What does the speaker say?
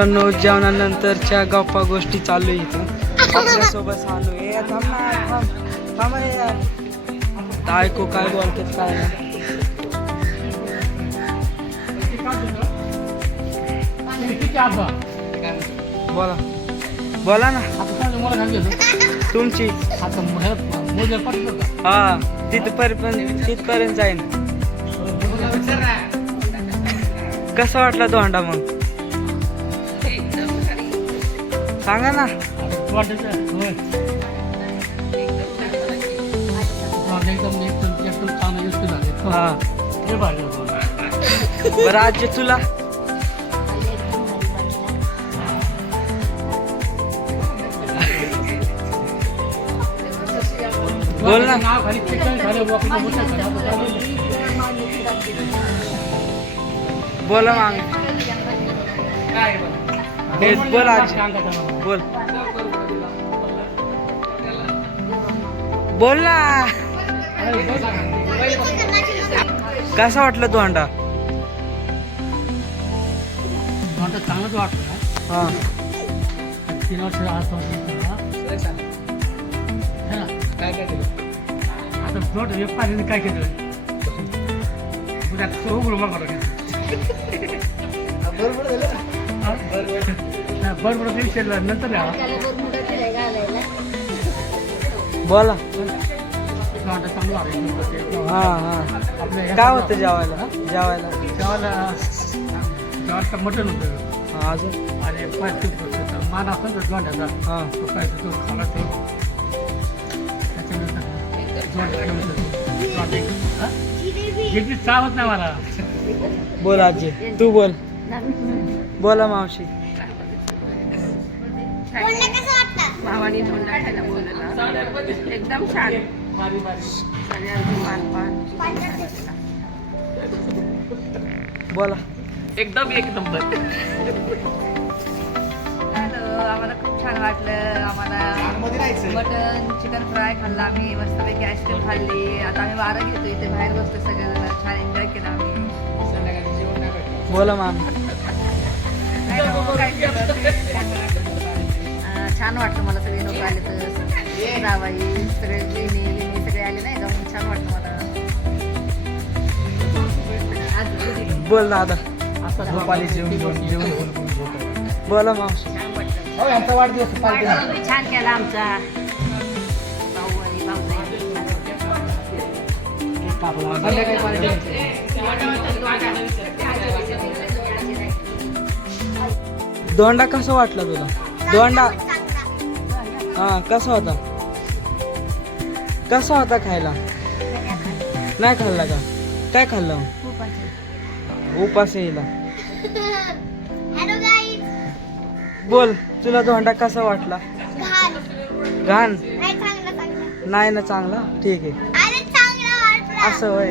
जेवणानंतरच्या गप्पा गोष्टी चालू इथं आपल्यासोबत चालू आहे. थांब यार, ऐकू काय बोलतात काय ना. बोला बोला ना तुमची. हा तिथपर्यंत जाईन. कसा वाटला धोंडा मग सांगा ना. हा बरं आजी तुला बोल ना. बोला मग बोल आजी बोल बोल ना. कसा वाटलं धोंडा? चांगलंच वाटलं. हा 3 वर्ष आता प्लॉट व्यापारीने काय केलं बरोबर नंतर बोला. चांगलं हा हा काय होतं जेवायला? जेवायला मटण होतं. हा अजून आणि मान असतो ना जोंड्याचा. हा तो खाला ते त्याच्यानंतर चावत नाही मला. बोल आजी तू बोल. बोला मावशी. भावानी धोंडा खायला बोलला एकदम छान. बोला. एकदम एक नंबर. आम्हाला खूप छान वाटलं. आम्हाला मटन चिकन फ्राय खाल्ला आम्ही. मस्तपैकी आईस्क्रीम खाल्ली. आता आम्ही वारं घेतो इथे बाहेर बसतो सगळेजण. छान एन्जॉय केला आम्ही. बोला मामी. छान वाटतं मला. सगळे लोक आले तर जावाई सगळे लिणी सगळे आले नाही जाऊन छान वाटतं मला. बोल दादा. भोपाली जेवण बोला मावशी. छान वाटतं. आमचा वाढदिवस छान केला आमचा भाऊ आणि धोंडा कसा वाटला तुला? धोंडा हा कसा होता? कसा होता खायला? नाही खाल्ला का? काय खाल्लं? उपास येईला. बोल तुला धोंडा कसा वाटला? घाण नाही ना चांगला. ठीक आहे असं होय.